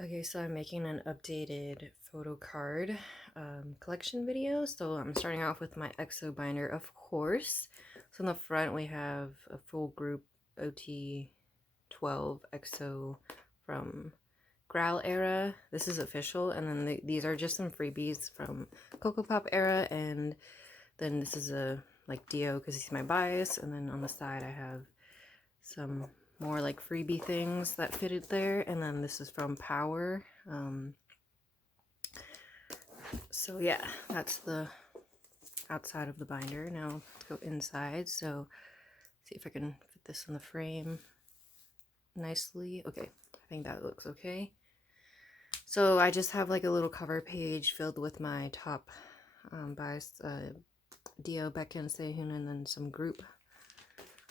Okay, so I'm making an updated photo card collection video. So I'm starting off with my EXO binder, of course. So in the front we have a full group OT 12 EXO from Growl era. This is official, and then these are just some freebies from kpop era, and then this is a like Dio because he's my bias, and then on the side I have some more like freebie things that fitted there, and then this is from Power. So yeah, that's the outside of the binder. Now let's go inside. So see if I can fit this in the frame nicely. Okay, I think that looks okay. So I just have like a little cover page filled with my top buys, Dio, Becca, Seihun, and then some group.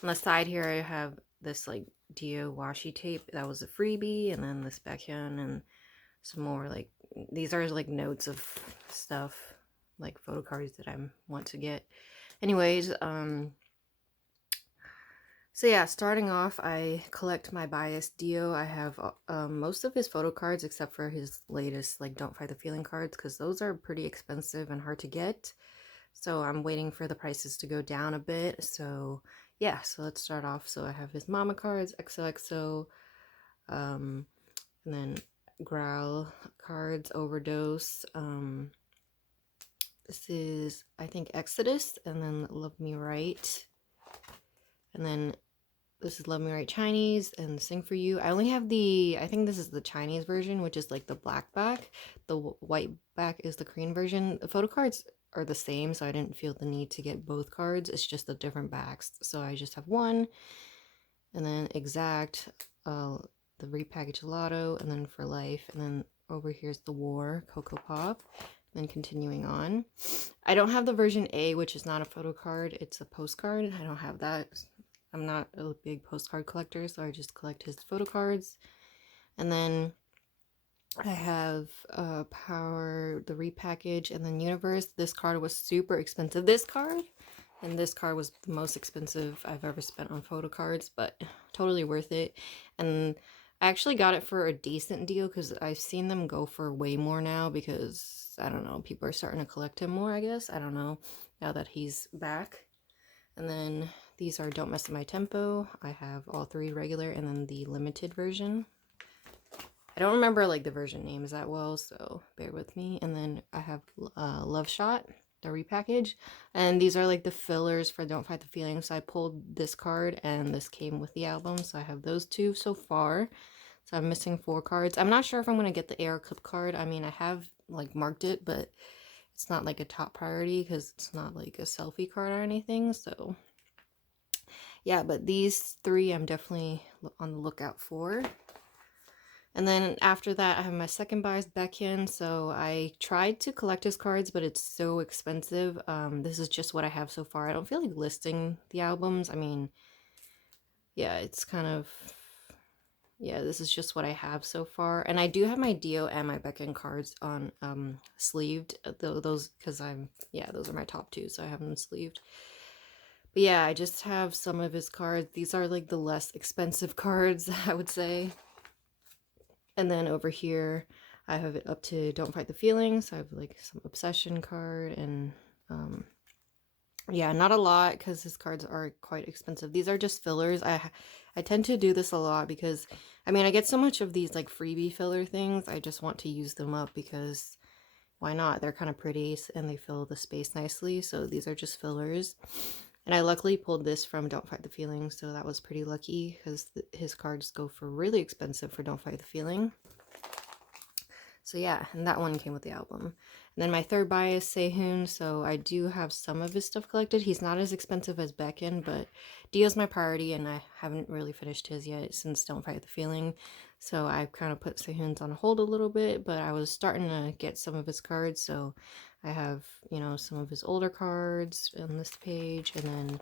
On the side here I have this like Dio washi tape that was a freebie, and then this Beckhand and some more like these are like notes of stuff like photo cards that I want to get. Anyways, so yeah, starting off, I collect my bias Dio. I have most of his photo cards except for his latest like Don't Fight the Feeling cards, because those are pretty expensive and hard to get. So I'm waiting for the prices to go down a bit. So yeah, so let's start off. So I have his Mama cards, XOXO, and then Growl cards, Overdose. This is, I think, Exodus, and then Love Me Right. And then this is Love Me Right Chinese and Sing For You. I only have I think this is the Chinese version, which is like the black back. The white back is the Korean version. The photo cards are the same, so I didn't feel the need to get both cards. It's just the different backs. So I just have one. And then Exact, the repackaged Lotto, and then For Life. And then over here's The War, Coco Pop. Then continuing on. I don't have the version A, which is not a photo card. It's a postcard. I don't have that. I'm not a big postcard collector, so I just collect his photo cards. And then I have Power, the repackage, and then Universe. This card was super expensive. This card and this card was the most expensive I've ever spent on photo cards, but totally worth it. And I actually got it for a decent deal because I've seen them go for way more now because, I don't know, people are starting to collect him more, I guess. I don't know, now that he's back. And then these are Don't Mess Up My Tempo. I have all three regular and then the limited version. I don't remember like the version names that well, so bear with me. And then I have Love Shot, the repackage. And these are like the fillers for Don't Fight the Feelings. So I pulled this card and this came with the album. So I have those two so far. So I'm missing 4 cards. I'm not sure if I'm going to get the Air Clip card. I mean, I have like marked it, but it's not like a top priority because it's not like a selfie card or anything. So yeah, but these 3 I'm definitely on the lookout for. And then after that, I have my second bias Baekhyun. So I tried to collect his cards, but it's so expensive. This is just what I have so far. I don't feel like listing the albums. I mean, yeah, it's kind of, yeah, this is just what I have so far. And I do have my Dio and my Baekhyun cards on sleeved. Those, because those are my top 2, so I have them sleeved. But yeah, I just have some of his cards. These are like the less expensive cards, I would say. And then over here, I have it up to Don't Fight the Feelings. I have like some Obsession card and yeah, not a lot because his cards are quite expensive. These are just fillers. I tend to do this a lot because, I mean, I get so much of these like freebie filler things. I just want to use them up because why not? They're kind of pretty and they fill the space nicely. So these are just fillers. And I luckily pulled this from Don't Fight the Feeling, so that was pretty lucky because his cards go for really expensive for Don't Fight the Feeling. So yeah, and that one came with the album. And then my third buy is Seihun, so I do have some of his stuff collected. He's not as expensive as Beckon, but Dio's my priority, and I haven't really finished his yet since Don't Fight the Feeling. So I've kind of put Seihun's on hold a little bit, but I was starting to get some of his cards, so I have, you know, some of his older cards on this page, and then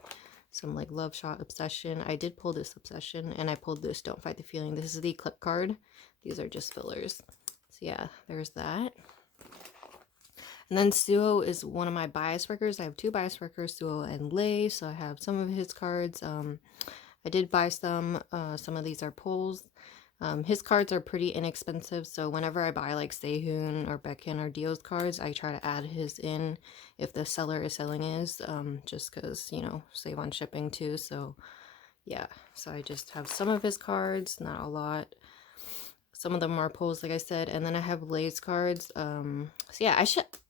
some like Love Shot, Obsession. I did pull this Obsession, and I pulled this Don't Fight the Feeling. This is the clip card. These are just fillers. So yeah, there's that. And then Suo is one of my bias records. I have 2 bias records, Suo and Lei, so I have some of his cards. I did buy some. Some of these are pulls. His cards are pretty inexpensive, so whenever I buy like Seihun or Baekhyun or Dio's cards, I try to add his in if the seller is selling his, just because, you know, save on shipping too. So yeah, so I just have some of his cards, not a lot. Some of them are pulls, like I said, and then I have Lay's cards. So yeah,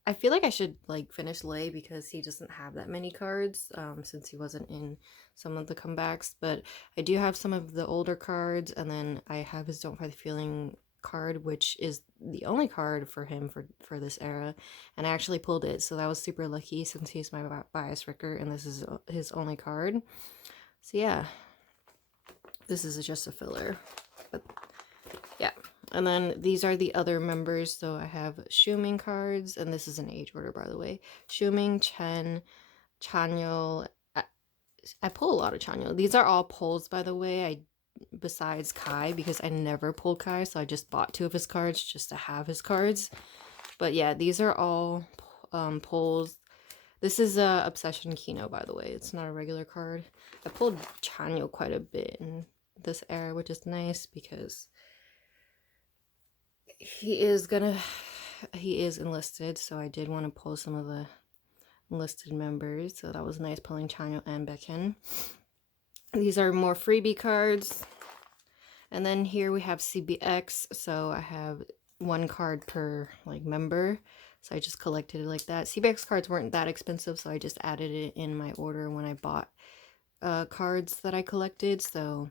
I feel like I should like finish Lay because he doesn't have that many cards, since he wasn't in some of the comebacks. But I do have some of the older cards, and then I have his Don't Fight the Feeling card, which is the only card for him for this era, and I actually pulled it, so that was super lucky since he's my bias wrecker, and this is his only card. So yeah, this is just a filler, but yeah. And then these are the other members. So I have Shuming cards, and this is an age order, by the way. Shuming, Chen, Chanyeol. I pull a lot of Chanyeol. These are all pulls, by the way. Besides Kai, because I never pulled Kai, so I just bought 2 of his cards just to have his cards. But yeah, these are all pulls. This is Obsession Kino, by the way. It's not a regular card. I pulled Chanyeol quite a bit in this era, which is nice because he is enlisted, so I did want to pull some of the enlisted members, so that was nice pulling Chanyeol and Baekhyun. These are more freebie cards, and then here we have CBX, so I have 1 card per like member, so I just collected it like that. CBX cards weren't that expensive, so I just added it in my order when I bought cards that I collected. So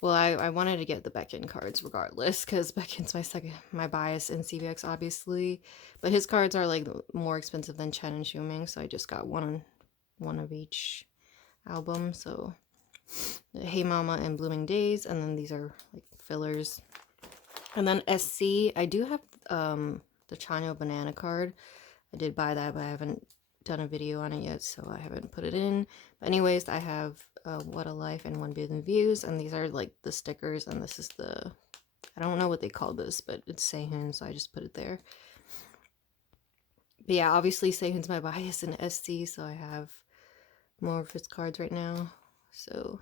well, I wanted to get the Baekhyun cards regardless, because Baekhyun's my bias in CBX, obviously. But his cards are like more expensive than Chen and Shuming, so I just got one of each album. So Hey Mama and Blooming Days, and then these are like fillers. And then SC, I do have the Chanyeol Banana card. I did buy that, but I haven't done a video on it yet, so I haven't put it in. But anyways, I have What a Life and 1 Billion Views, and these are like the stickers, and this is the, I don't know what they call this, but it's Seihun, so I just put it there. But yeah, obviously Seihun's my bias in SC, so I have more of his cards right now. So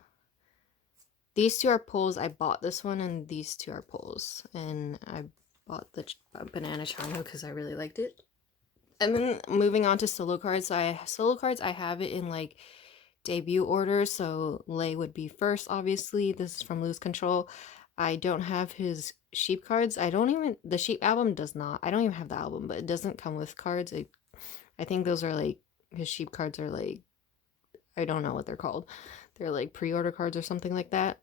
these 2 are pulls. I bought this one, and these 2 are pulls, and I bought the Banana Chanyeol because I really liked it. And then moving on to solo cards. Solo cards, I have it in like debut order, so Lay would be first, obviously. This is from Lose Control. I don't have his sheep cards. The sheep album does not. I don't even have the album, but it doesn't come with cards. I think those are like, his sheep cards are like, I don't know what they're called. They're like pre-order cards or something like that.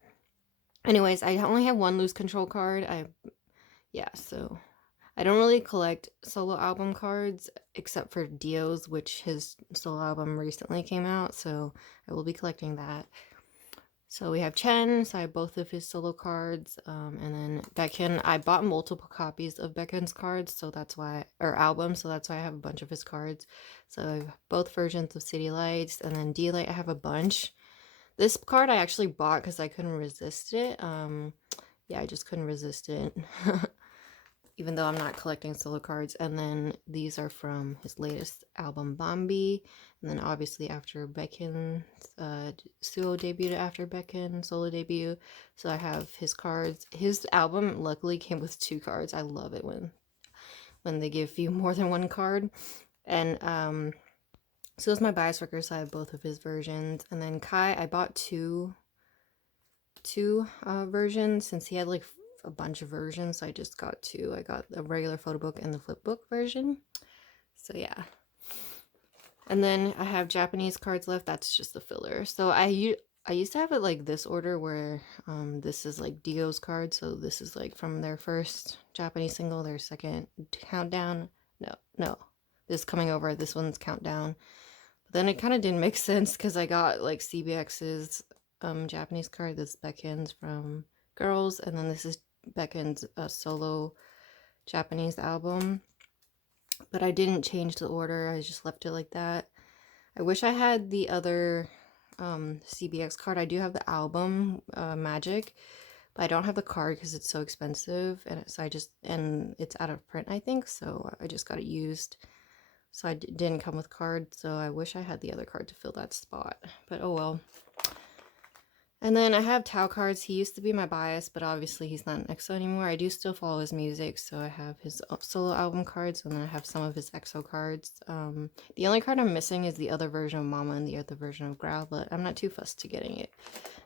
Anyways, I only have 1 Lose Control card. So I don't really collect solo album cards except for Dio's, which his solo album recently came out, so I will be collecting that. So we have Chen, so I have both of his solo cards, and then Baekhyun, I bought multiple copies of Baekhyun's cards, so that's why, or albums, so that's why I have a bunch of his cards. So I have both versions of City Lights, and then D-Light I have a bunch. This card I actually bought because I couldn't resist it. Yeah, I just couldn't resist it. Even though I'm not collecting solo cards. And then these are from his latest album, Bambi. And then obviously after Baekhyun's Suo debuted after Baekhyun solo debut. So I have his cards. His album luckily came with 2 cards. I love it when they give you more than 1 card. And so it's my bias wrecker, so I have both of his versions. And then Kai, I bought two versions since he had like a bunch of versions, so I just got 2. I got the regular photo book and the flip book version. So yeah. And then I have Japanese cards left. That's just the filler. So I used to have it like this order where this is like Dio's card. So this is like from their first Japanese single, their second countdown. No. This coming over, this one's countdown. But then it kind of didn't make sense because I got like CBX's Japanese card. This Baekhyun's from Girls, and then this is Baekhyun's solo Japanese album. But I didn't change the order. I just left it like that. I wish I had the other CBX card. I do have the album Magic, but I don't have the card because it's so expensive, and and it's out of print, I think. So I just got it used. So I didn't come with card. So I wish I had the other card to fill that spot. But oh well. And then I have Tao cards. He used to be my bias, but obviously he's not an EXO anymore. I do still follow his music, so I have his solo album cards, and then I have some of his EXO cards. The only card I'm missing is the other version of Mama and the other version of Growl, but I'm not too fussed to getting it.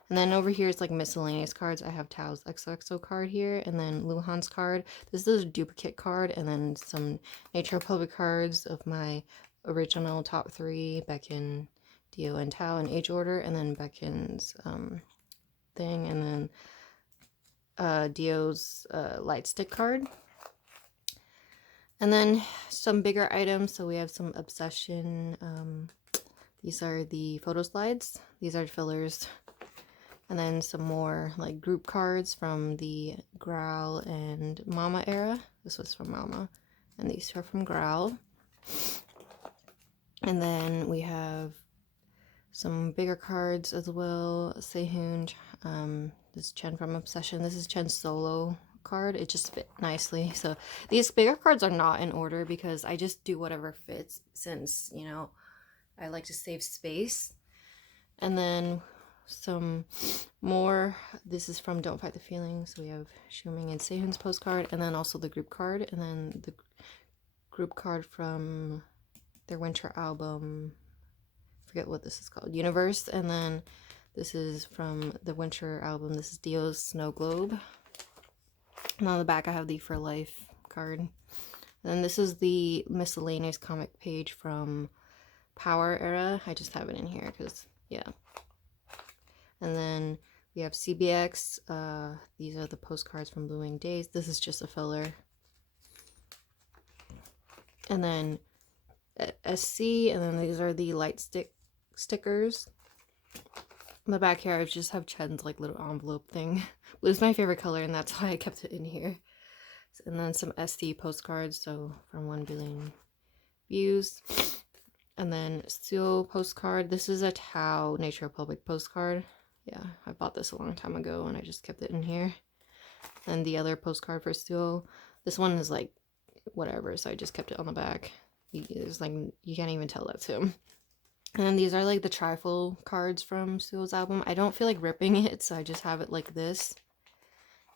And then over here it's like miscellaneous cards. I have Tao's XOXO card here, and then Luhan's card. This is a duplicate card, and then some Nature Republic cards of my original top 3, Baekhyun, Dio, and Tao in age order, and then Baekhyun's thing, and then Dio's light stick card. And then some bigger items. So we have some Obsession. These are the photo slides. These are fillers. And then some more like group cards from the Growl and Mama era. This was from Mama. And these are from Growl. And then we have some bigger cards as well. Seihun, this is Chen from Obsession. This is Chen's solo card. It just fit nicely. So these bigger cards are not in order because I just do whatever fits since, you know, I like to save space. And then some more. This is from Don't Fight the Feelings. So we have Shuming and Seihun's postcard, and then also the group card, and then the group card from their winter album. I forget what this is called, Universe. And then this is from the winter album. This is Dio's Snow Globe. And on the back I have the For Life card. And then this is the miscellaneous comic page from Power era. I just have it in here because, yeah. And then we have CBX. These are the postcards from Blooming Days. This is just a filler. And then SC, and then these are the light stickers. On the back here, I just have Chen's like little envelope thing. Blue is my favorite color, and that's why I kept it in here. And then some SC postcards, so from 1 billion views. And then Seal postcard. This is a Tao Nature Republic postcard. Yeah, I bought this a long time ago and I just kept it in here. And the other postcard for Seal. This one is like whatever, so I just kept it on the back. It's like, you can't even tell that's him. And then these are like the trifold cards from Seal's album. I don't feel like ripping it, so I just have it like this.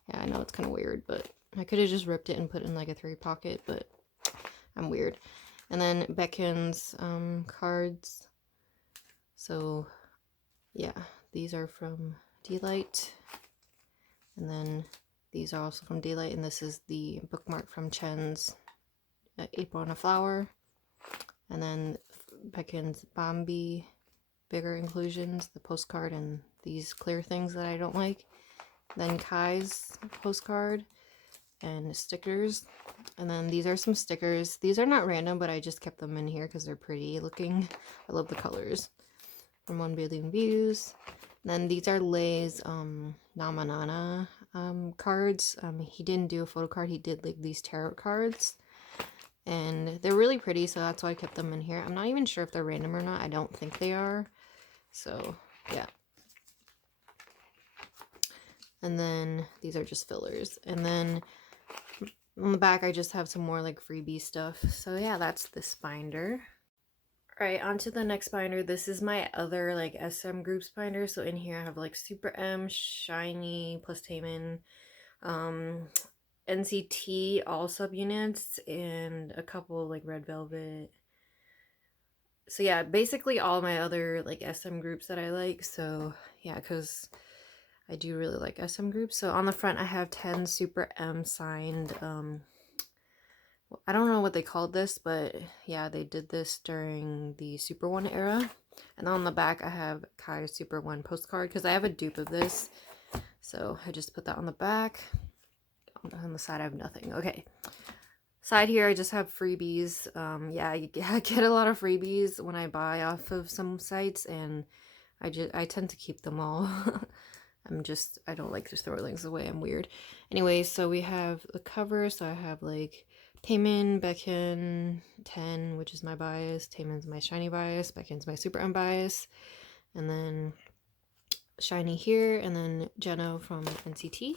Yeah, I know it's kind of weird, but I could have just ripped it and put it in like a 3 pocket, but I'm weird. And then Baekhyun's cards. So yeah, these are from Delight. And then these are also from Delight, and this is the bookmark from Chen's April on a Flower. And then Baekhyun's Bambi, bigger inclusions, the postcard, and these clear things that I don't like. Then Kai's postcard and stickers. And then these are some stickers. These are not random, but I just kept them in here because they're pretty looking. I love the colors. From 1 billion views. And then these are Lay's Namanana cards. He didn't do a photo card. He did like these tarot cards. And they're really pretty, so that's why I kept them in here. I'm not even sure if they're random or not. I don't think they are. So, yeah. And then these are just fillers. And then on the back, I just have some more like freebie stuff. So yeah, that's this binder. Alright, on to the next binder. This is my other like SM groups binder. So in here I have like Superm, Shiny, plus Taemin, NCT, all subunits, and a couple like Red Velvet. So yeah, basically all my other like SM groups that I like. So yeah, because I do really like SM groups. So on the front I have 10 Superm signed. I don't know what they called this, but yeah, they did this during the Super 1 era. And on the back I have Kai's Super 1 postcard because I have a dupe of this. So I just put that on the back. On the side I have nothing. Okay. Side here I just have freebies. Yeah, I get a lot of freebies when I buy off of some sites, and I tend to keep them all. I don't like to throw things away. I'm weird. Anyway, so we have the cover. So I have like Taemin, Baekhyun, 10, which is my bias. Taemin's my Shiny bias. Baekhyun's my Super unbias. And then Shiny here, and then Jeno from NCT.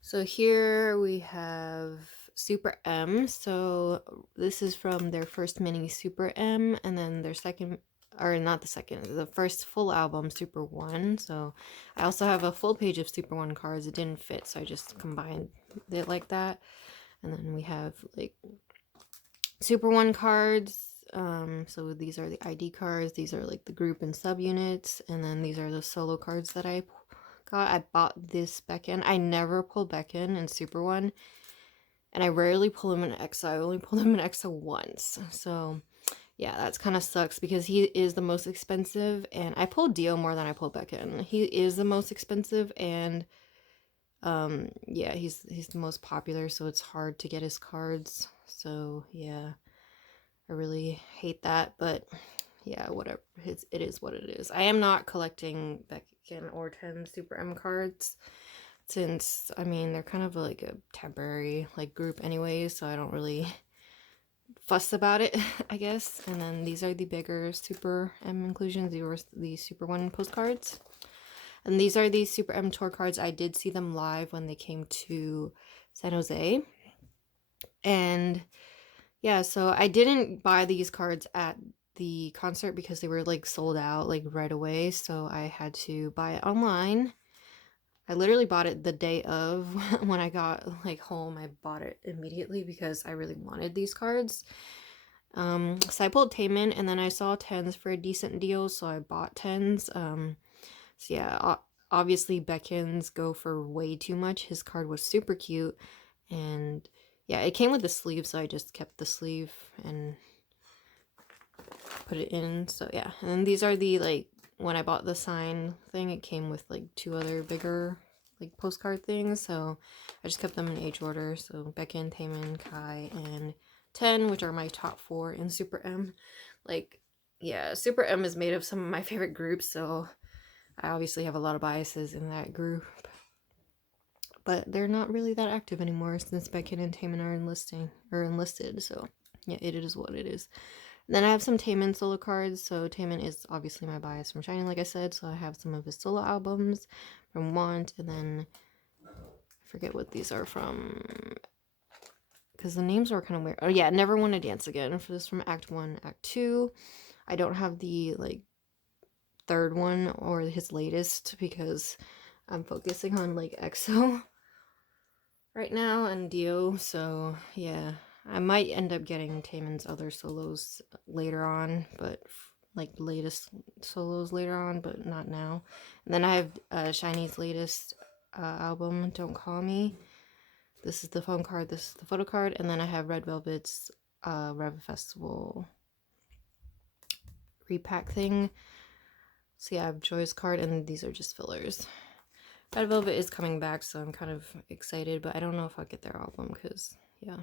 So here we have Super M. So this is from their first mini Super M, and then their second or not the second, the first full album, Super 1. So I also have a full page of Super 1 cards. It didn't fit, so I just combined it like that. And then we have like Super 1 cards. So these are the ID cards. These are like the group and subunits. And then these are the solo cards that I got. I bought this Beckin. I never pull Beckin in Super 1. And I rarely pull him in EXA. I only pulled him in EXA once. So yeah, that's kind of sucks because he is the most expensive. And I pulled Dio more than I pulled Beckin. He is the most expensive, and yeah, he's the most popular, so it's hard to get his cards. So yeah, I really hate that, but yeah, whatever. It is what it is. I am not collecting Beckin or 10 Super M cards, since I mean they're kind of like a temporary like group anyway, so I don't really fuss about it, I guess. And then these are the bigger Super M inclusions. These were the Super 1 postcards. And these are the Super M tour cards. I did see them live when they came to San Jose. And yeah, so I didn't buy these cards at the concert because they were like sold out like right away. So I had to buy it online. I literally bought it the day of. When I got like home, I bought it immediately because I really wanted these cards. So I pulled Taemin, and then I saw 10s for a decent deal, so I bought 10s. So yeah, obviously Beckins go for way too much. His card was super cute, and yeah, it came with the sleeve, so I just kept the sleeve and put it in. So yeah, and then these are the, like, when I bought the sign thing, it came with like 2 other bigger like postcard things, so I just kept them in age order. So Beckin, Taemin, Kai, and 10, which are my top 4 in Super M. Like, yeah, Super M is made of some of my favorite groups, so I obviously have a lot of biases in that group. But they're not really that active anymore since Beckin and Taemin are enlisted, so yeah, it is what it is. And then I have some Taemin solo cards. So Taemin is obviously my bias from Shining, like I said, so I have some of his solo albums from Want, and then I forget what these are from, because the names are kind of weird. Oh yeah, Never Wanna Dance Again, for this from Act 1, Act 2. I don't have the like third one or his latest because I'm focusing on like EXO right now and Dio, so yeah, I might end up getting Taemin's other solos later on, but like latest solos later on, but not now. And then I have Shiny's latest album, Don't Call Me. This is the phone card, this is the photo card, and then I have Red Velvet's Rev Festival repack thing. So yeah, I have Joy's card, and these are just fillers. Red Velvet is coming back, so I'm kind of excited, but I don't know if I'll get their album, because, yeah.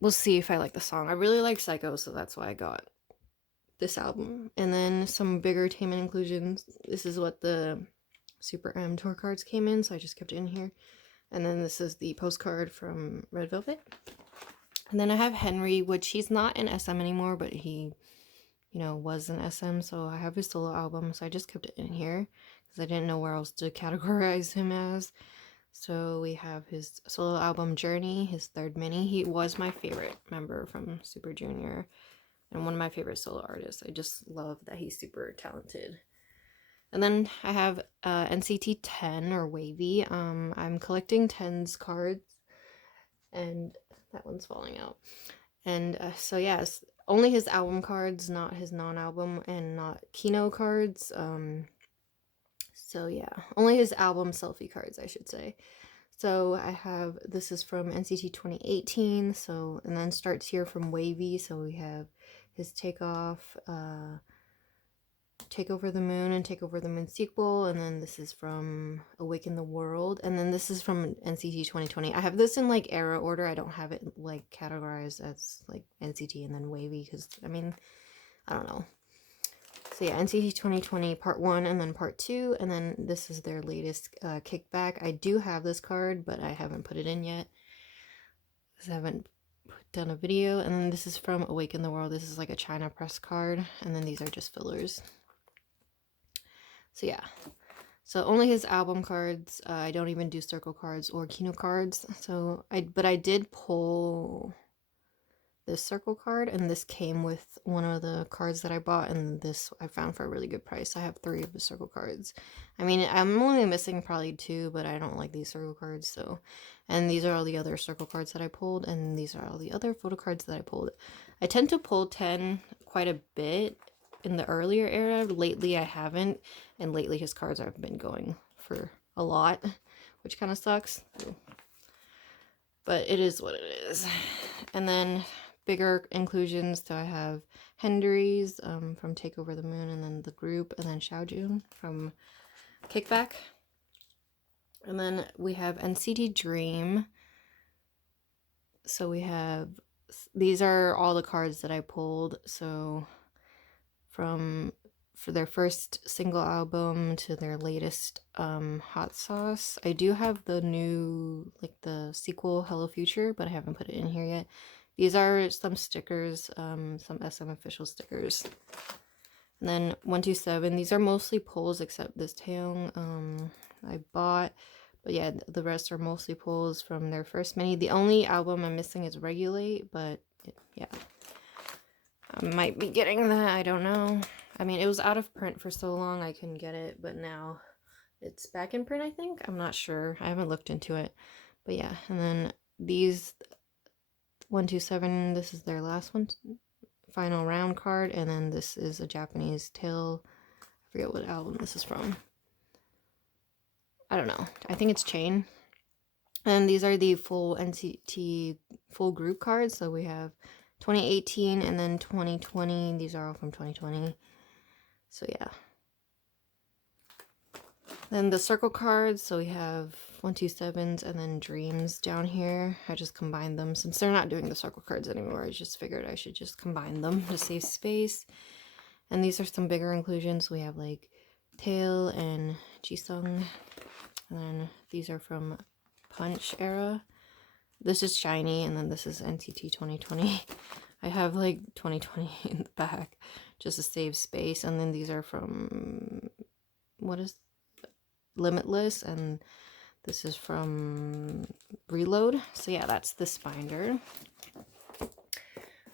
We'll see if I like the song. I really like Psycho, so that's why I got this album. And then some bigger Taemin inclusions. This is what the Super M tour cards came in, so I just kept it in here. And then this is the postcard from Red Velvet. And then I have Henry, which he's not in SM anymore, but he, you know, was in SM, so I have his solo album, so I just kept it in here because I didn't know where else to categorize him as. So we have his solo album Journey, his 3rd mini. He was my favorite member from Super Junior and one of my favorite solo artists. I just love that he's super talented. And then I have NCT 10 or wavy. I'm collecting 10's cards, and that one's falling out. And so yes, only his album cards, not his non-album and not Kino cards. So yeah, only his album selfie cards, I should say. So I have, this is from NCT 2018, so, and then starts here from wavy. So we have his Takeoff, Take Over the Moon, and Take Over the Moon sequel, and then this is from Awaken the World, and then this is from NCT 2020. I have this in like era order. I don't have it like categorized as like NCT and then wavy, because I mean, I don't know. So yeah, NCT 2020 part 1 and then part 2, and then this is their latest kickback. I do have this card, but I haven't put it in yet because I haven't done a video. And then this is from Awaken the World. This is like a China press card, and then these are just fillers. So yeah, so only his album cards. I don't even do circle cards or Kino cards. So but I did pull this circle card, and this came with one of the cards that I bought, and this I found for a really good price. I have 3 of the circle cards. I mean, I'm only missing probably 2, but I don't like these circle cards, so. And these are all the other circle cards that I pulled, and these are all the other photo cards that I pulled. I tend to pull 10 quite a bit in the earlier era. Lately I haven't, and lately his cards have been going for a lot, which kind of sucks. But it is what it is. And then bigger inclusions, so I have Hendry's from Take Over the Moon, and then the group, and then Xiaojun from Kickback. And then we have NCT Dream. So we have, these are all the cards that I pulled. So for their first single album to their latest Hot Sauce. I do have the new, like the sequel Hello Future, but I haven't put it in here yet. These are some stickers, some SM official stickers. And then 127, these are mostly pulls except this Taeyoung I bought. But yeah, the rest are mostly pulls from their first mini. The only album I'm missing is Regulate, but yeah. I might be getting that, I don't know. I mean, it was out of print for so long I couldn't get it, but now it's back in print, I think. I'm not sure. I haven't looked into it. But yeah, and then these 127, this is their last one, final round card, and then this is a Japanese tale. I forget what album this is from. I don't know. I think it's Chain. And these are the full NCT full group cards. So we have 2018 and then 2020. These are all from 2020. So yeah. Then the circle cards. So we have 127s and then Dreams down here. I just combined them since they're not doing the circle cards anymore. I just figured I should just combine them to save space. And these are some bigger inclusions. We have like Tail and Jisung. And then these are from Punch era. This is shiny, and then this is NCT 2020. I have like 2020 in the back just to save space. And then these are from, what is Limitless, and this is from Reload. So yeah, that's this binder.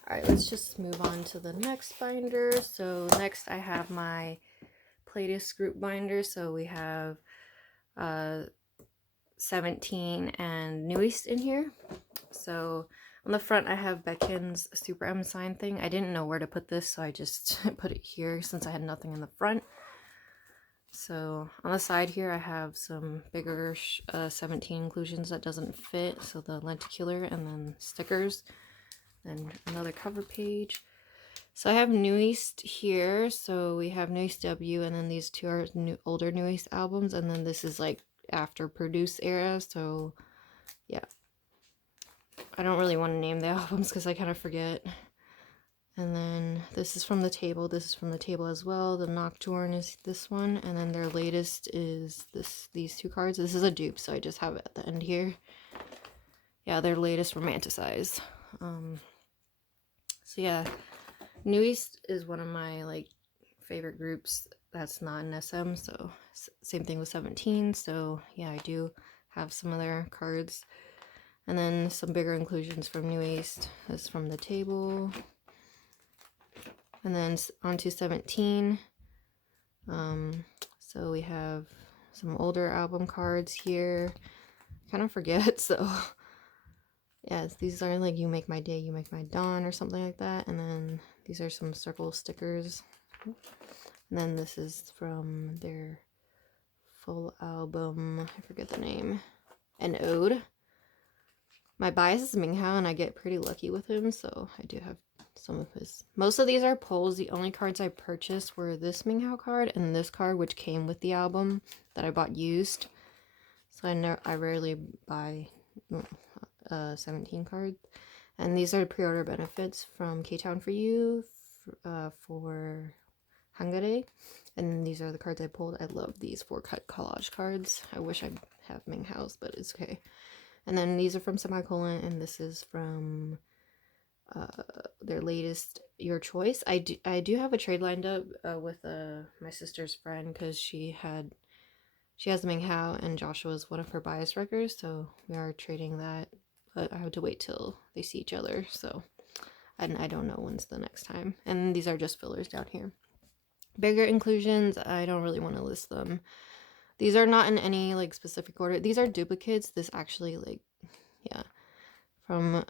Alright, let's just move on to the next binder. So next I have my Plateus group binder. So we have 17 and Newest in here. So on the front I have Baekhyun's Superm sign thing. I didn't know where to put this, so I just put it here since I had nothing in the front. So on the side here I have some bigger 17 inclusions that doesn't fit, so the lenticular, and then stickers, and another cover page. So I have New East here. So we have New East W, and then these two are older New East albums, and then this is like after Produce era. So yeah, I don't really want to name the albums because I kind of forget. And then this is from the table. This is from the table as well. The Nocturne is this one, and then their latest is these two cards. This is a dupe, so I just have it at the end here. Yeah, their latest Romanticize. So yeah, New East is one of my like favorite groups that's not in SM, so same thing with 17. So yeah, I do have some of their cards. And then some bigger inclusions from New East. This is from the table. And then on to 17. So we have some older album cards here. Kind of forget, so yes, these are like You Make My Day, You Make My Dawn, or something like that. And then these are some circle stickers. And then this is from their full album. I forget the name. An Ode. My bias is Minghao, and I get pretty lucky with him, so I do have some of his. Most of these are pulls. The only cards I purchased were this Minghao card and this card, which came with the album that I bought used. So I rarely buy 17 cards. And these are pre-order benefits from K-Town for You for Hangare. And these are the cards I pulled. I love these 4-cut collage cards. I wish I have Minghao's, but it's okay. And then these are from Semicolon, and this is from their latest Your Choice. I do have a trade lined up with my sister's friend, because she has Minghao and Joshua's one of her bias records, so we are trading that, but I have to wait till they see each other. So and I don't know when's the next time. And these are just fillers down here. Bigger inclusions, I don't really want to list them. These are not in any like specific order. These are duplicates. This actually like, yeah, from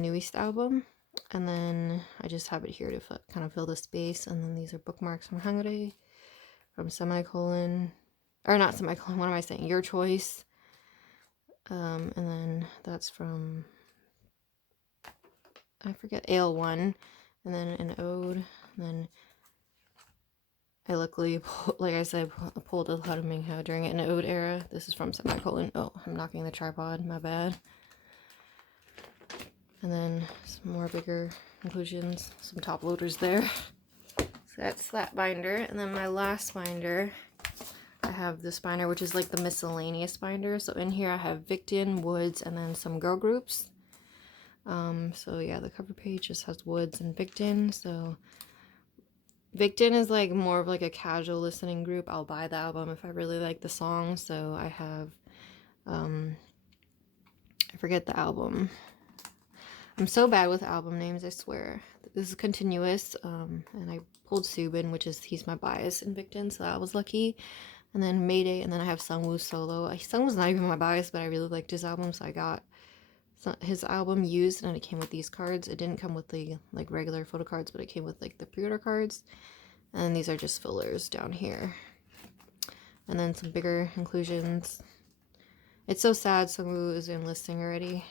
New East album. And then I just have it here to kind of fill the space. And then these are bookmarks from Hangare, from Semicolon, or not Semicolon, what am I saying? Your Choice. And then that's from, I forget, AL1. And then an ode. And then I luckily, like I said, pulled a lot of Minghao during an ode era. This is from Semicolon. Oh, I'm knocking the tripod, my bad. And then some more bigger inclusions, some top loaders there. So that's that binder. And then my last binder, I have this binder, which is like the miscellaneous binder. So in here I have Victon, Woods, and then some girl groups. So yeah, the cover page just has Woods and Victon. So Victon is like more of like a casual listening group. I'll buy the album if I really like the song. So I have, I forget the album. I'm so bad with album names, I swear. This is continuous, and I pulled Subin, which is, he's my bias in Victon, so that was lucky. And then Mayday, and then I have Sungwoo solo. Sungwoo's not even my bias, but I really liked his album, so I got his album used, and it came with these cards. It didn't come with the like regular photo cards, but it came with like the pre-order cards. And these are just fillers down here. And then some bigger inclusions. It's so sad Sungwoo is enlisting already.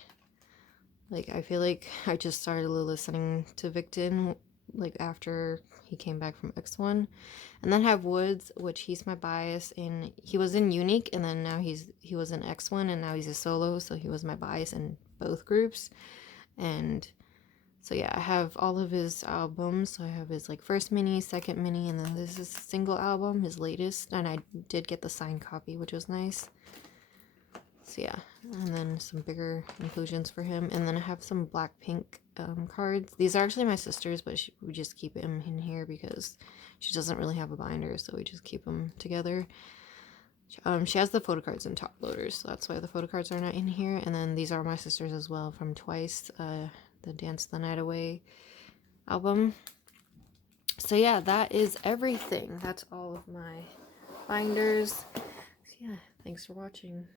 Like, I feel like I just started listening to Victon, like, after he came back from X1. And then have Woods, which he's my bias in. He was in Unique, and then now he was in X1, and now he's a solo, so he was my bias in both groups. And so, yeah, I have all of his albums. So I have his, like, first mini, second mini, and then this is a single album, his latest. And I did get the signed copy, which was nice. So yeah, and then some bigger inclusions for him. And then I have some Blackpink cards. These are actually my sister's, but we just keep them in here because she doesn't really have a binder, so we just keep them together. She has the photo cards and top loaders, so that's why the photo cards are not in here. And then these are my sister's as well from Twice, the Dance the Night Away album. So yeah, that is everything. That's all of my binders. So yeah, thanks for watching.